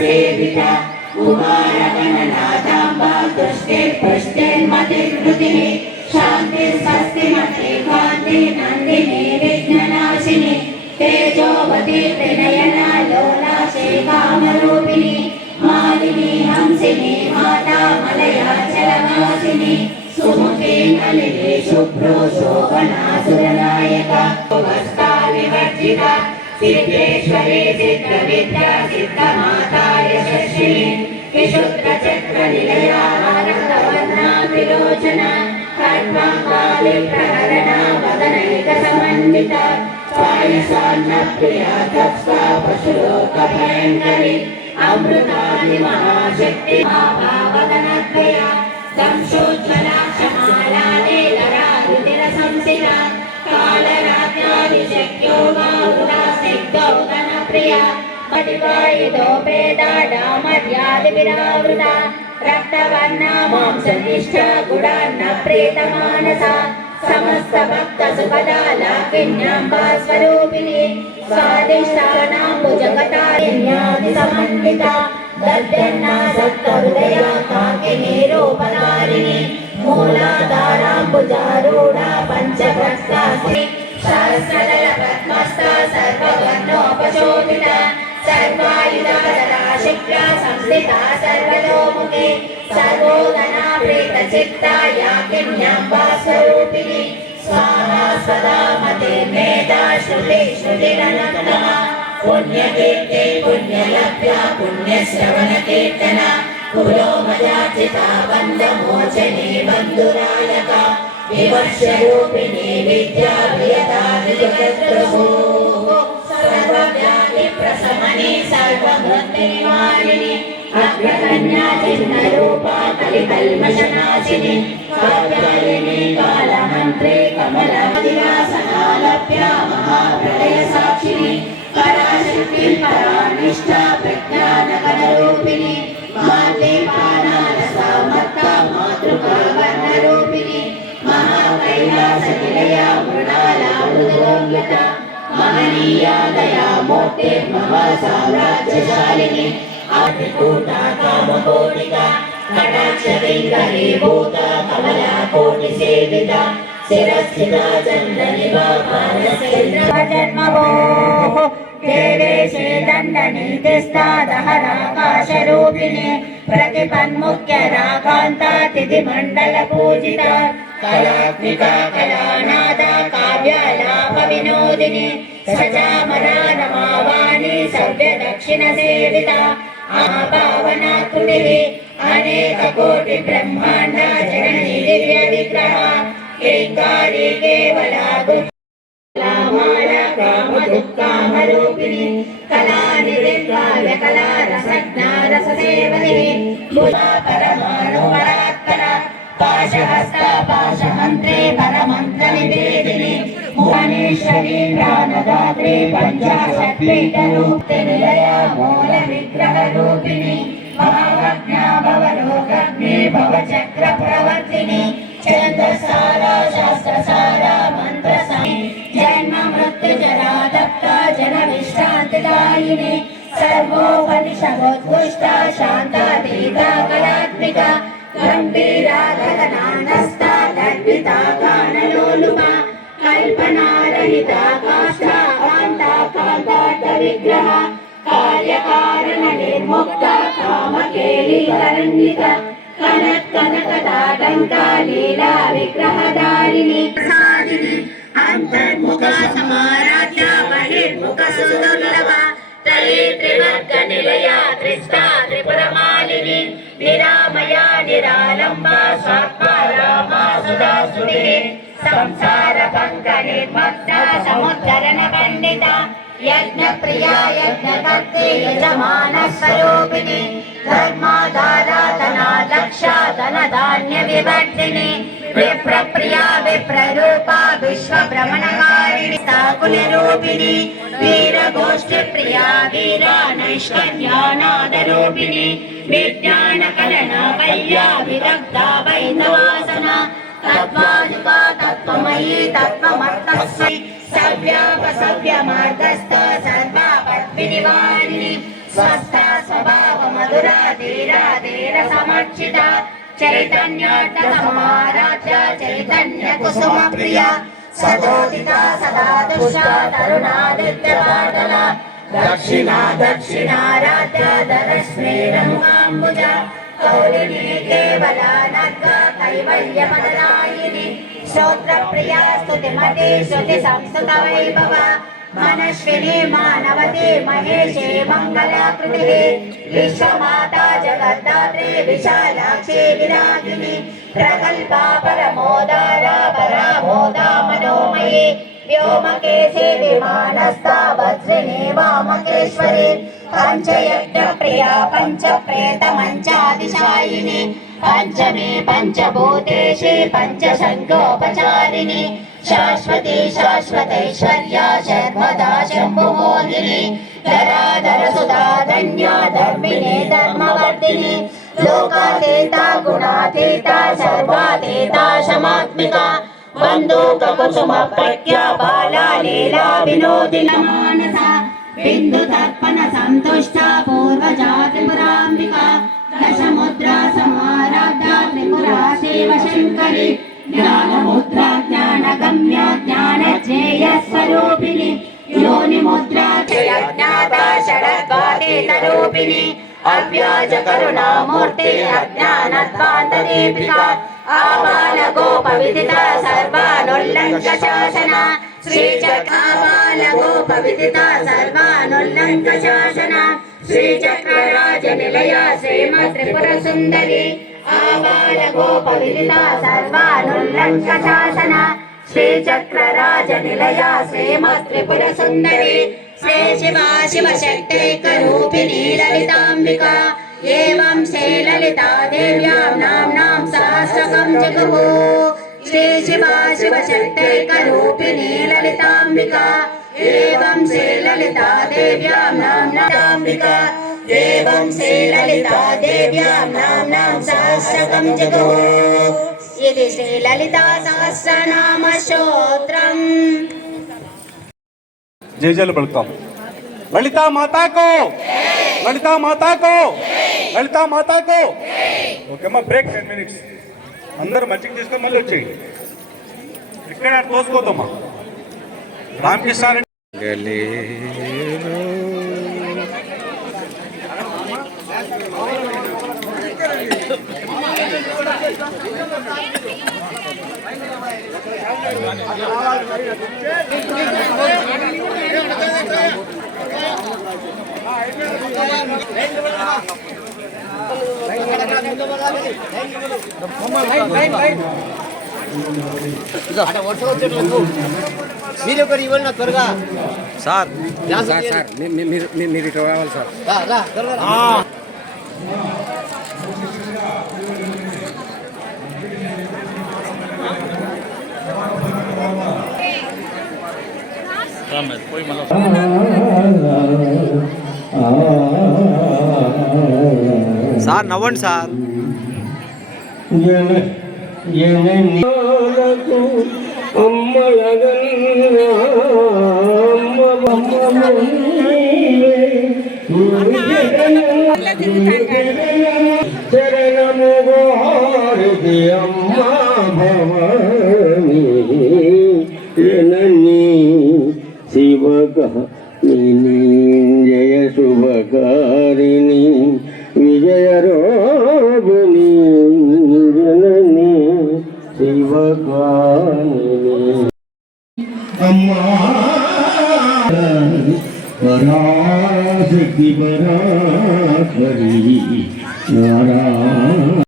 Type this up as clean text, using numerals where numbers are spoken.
सेविता कुमारगणनाथाम्बा तुष्टिर्पुष्टिर्मतिर्हृतिः शान्ति स्वस्तिमते कान्ति नन्दिनी विघ्ननाशिनी तेजोवती त्रिनयना लोला शेखामरूपिणी मालिनी हंसिनी माता मलयाचलवासिनी सुमुखी नलिनी शुभ्रो शोभना सुरनायका वस्ता विवर्जिता सिद्धेश्वरी सिद्धविद्या सिद्धमाता यशस्विनी विशुद्धचक्रनिलया आनन्दवर्णा त्रिलोचना खड्वाङ्गाली प्रहरणा वदनैकसमन्विता पायसान्नप्रिया तप्ता पशुलोकभयङ्करी अमृतादिमहाशक्ति महाभावगणद्वया दंशोज्ज्वला क्षमाला नीलरा रुधिरसंसिता कालरात्यादिशक्योगा प्रिया पटिवायुधोपेदा डामर्यादिविरावृता रक्तवर्णा मांसनिष्ठा गुणान्न प्रेतमानसा समस्त भक्त सुखदा लाकिन्याम्बा स्वरूपिणी स्वादिष्टानाम्बुजगतारिण्यादि समन्विता दद्यन्ना सत्तहृदया काकिनी रूपधारिणी मूलाधाराम्बुजारूढा पञ्चभक्ता सहस्रदल पद्मस्था सर्ववर्णोपशोभिता सर्वायुधधरा शिक्षा संस्थिता सर्वतोमुखे सर्वोदना प्रीतचित्ता याकिन्याम्बा स्वरूपिणी स्वाहा सदा मते मेधा श्रुति श्रुतिरनन्तमा पुण्यकीर्ति पुण्यलभ्या पुण्यश्रवणकीर्तना कुलोमयाचिता बन्धमोचने बन्धुरालका विवर्षरूपिणी विद्या प्रियदादिजगद्प्रभो सर्वव्याधि प्रशमने सर्वभक्तिनिवारिणि अग्रकन्या चिन्नरूपा कलिकल्मषनाशिनि कात्यायिनी कालहन्त्री कमलादिवासनालभ्या महाप्रलयसाक्षिणि पराशक्ति परानिष्ठा प्रज्ञानकररूपिणि मातृपानालसा मत्ता मातृका वर्णरूपिणि महाकैलासनिलया मृणाला मृदोन्नता महनीया दया मूर्ते महासाम्राज्यशालिनी आदिकूटा कामकोटिका कटाक्षविङ्गरीभूता कमलाकोटिसेविता शिरस्थिता चन्द्रनिवासजन्मभोः देवेशे दण्डनीतिस्तादहराकाशरूपिणे प्रतिपन्मुख्य राकान्ता तिथिमण्डलपूजिता कलात्मिका कलानादा काव्यालापविनोदिनी सजामरा नमावाणी सव्यदक्षिणसेविता आपावना कृतिः अनेककोटिब्रह्माण्डा जननी दिव्यविग्रहा ह्रीङ्कारी केवला माला कामदुःखामरूपिणी कलानिधिकाव्यकला रसज्ञा रससेवनी भुजा परमाणुपरात्परा पाशहस्ता पाशहन्त्री परमन्त्रनिवेदिनी भुवनेश्वरी प्राणदात्री पञ्चाशत्पीठरूपिनिलया मूलविग्रहरूपिणी महाज्ञा भवलोकग्नि भवचक्रप्रवर्तिनी छन्दसारा शास्त्रसारा मन्त्रसारी जन्म मृत्युजरा तप्ता जनविश्रान्तिदायिनी सर्वोपनिषदोत्कृष्टा शान्तातीता कलात्मिका गम्भीरा गगनानस्ता लड्डिता गानलोलुमा कल्पनारहिता काष्ठा कान्ता कान्तार्थविग्रहा कार्यकारणनिर्मुक्ता कामकेलीकरण्डिता कनकदाटङ्का लीला विग्रहधारिणी साधिनी अन्तर्मुखा समाराध्या बहिर्मुख सुदुर्लभा त्रयी त्रिवर्गनिलया त्रिस्ता त्रिपुरमालिनी निरामया निरालम्बा स्वात्मारामा सुधा सुधिः संसारपङ्कनिर्मग्ना समुद्धरणपण्डिता यज्ञप्रिया यज्ञकर्त्री यजमानस्वरूपिणी धर्माधारा धनालक्षा धनधान्यविवर्धिनी विप्रप्रिया विप्ररूपा विश्वभ्रमणकारिणी साकुलरूपिणी वीरगोष्ठीप्रिया वीरा नैष्कर्यानादरूपिणी विज्ञानकलना कल्या विदग्धा वैन्दवासना तत्त्वाधिका तत्त्वमयी तत्त्वमर्थस्यै सव्यापसव्यमार्गस्थ सर्वापद्विनिवारिणी స్వస్థ స్వభావ మధురా ధీరా ధీర సమర్చిత చైతన్యార్థ సమారాధ్య చైతన్య కుసుమ ప్రియ సదోదిత సదా దుష్ట తరుణాదిత్య పాటల దక్షిణ దక్షిణారాధ్య ధరశ్రీరంభాంబుజ కౌలిని కేవల నర్గ కైవల్య పదదాయిని శ్రోత్ర ప్రియ స్తుతిమతి శృతి సంస్కృత వైభవ మనస్విని మానవతి మహేషే మంగళాకృతి విశ్వమాతా జగద్ధాత్రి విశాలాక్షి విరాగిని ప్రగల్భ పరమోదార పరామోదా మనోమయీ వ్యోమకేశి విమానస్థ వజ్రిని వామకేశ్వరి పంచయజ్ఞ ప్రియ పంచ ప్రేత మంచాదిశాయిని పంచమే పంచభూతేషి పంచశంఖోపచారిణి శాశ్వతి శాశ్వతైశ్వర్య శర్మదా శంభుమోహిని ధరాధర సుధా ధన్య ధర్మిణి ధర్మవర్ధిని లోకాతీత గుణాతీత సర్వాతీత శమాత్మిక బంధూక కుసుమ ప్రఖ్య బాలా లీలా వినోదిన మానస బిందు తర్పణ సంతుష్ట పూర్వజా త్రిపురాంబిక దశముద్రా సమారాధ త్రిపురా శివ శంకరి జ్ఞానముద్ర జ్ఞానగమ్య జ్ఞానజ్ఞేయ స్వరూపిణి యోని ముద్ర జ్ఞాత షడద్వాతీత రూపిణి అవ్యాజ కరుణామూర్తి అజ్ఞానద్వాంత దీపిక ఆబాల గోప విదిత సర్వానుల్లంఘ శాసన శ్రీచక్రాబాల గోప విదిత సర్వానుల్లంఘ శాసన శ్రీచక్రరాజ నిలయ శ్రీమద్ త్రిపుర సుందరి ఆబాల గోప విదిత సర్వానుల్లంఘ శాసన శ్రీచక్రరాజ నిలయ శ్రీమద్ త్రిపుర సుందరి శ్రీ శివ శివశక్తైక రూపిణీ లలితాంబిక ఏవం శ్రీ లలితా దేవ్యాం నామ్నాం సహస్రకం జగః శ్రీ శివ శివశక్తైక రూపిణీ లలితాంబిక ఏవం శ్రీ లలితా దేవ్యాం నామ్నాంబిక ఏవం శ్రీ లలితా దేవ్యాం నామ్నాం సహస్రకం జగః ఇది శ్రీ లలితా సహస్రనామ స్తోత్రం जय जय पढ़ता हूँ ललिता माता को ललिता माता को ललिता माता को ओके अम्मा ब्रेक 10 मिनट्स अंदर మంచిగా తీసుకొని మళ్ళీ వచ్చేయండి ఇక్కడ తోసుకోదమ్మా రామకృష్ణ మీరు ఒకరు ఇవ్వండి త్వరగా సార్ మీరు ఇటు రావాలి సార్ సార్ నవ్వండి సార్ చరణము గోహారి అమ్మా భవాని జనని శివకారిణి జయ శుభకారిణి విజయ రోగిణి జనని శివకారిణి అమ్మా పరాశక్తి పరాశరి నారాయణ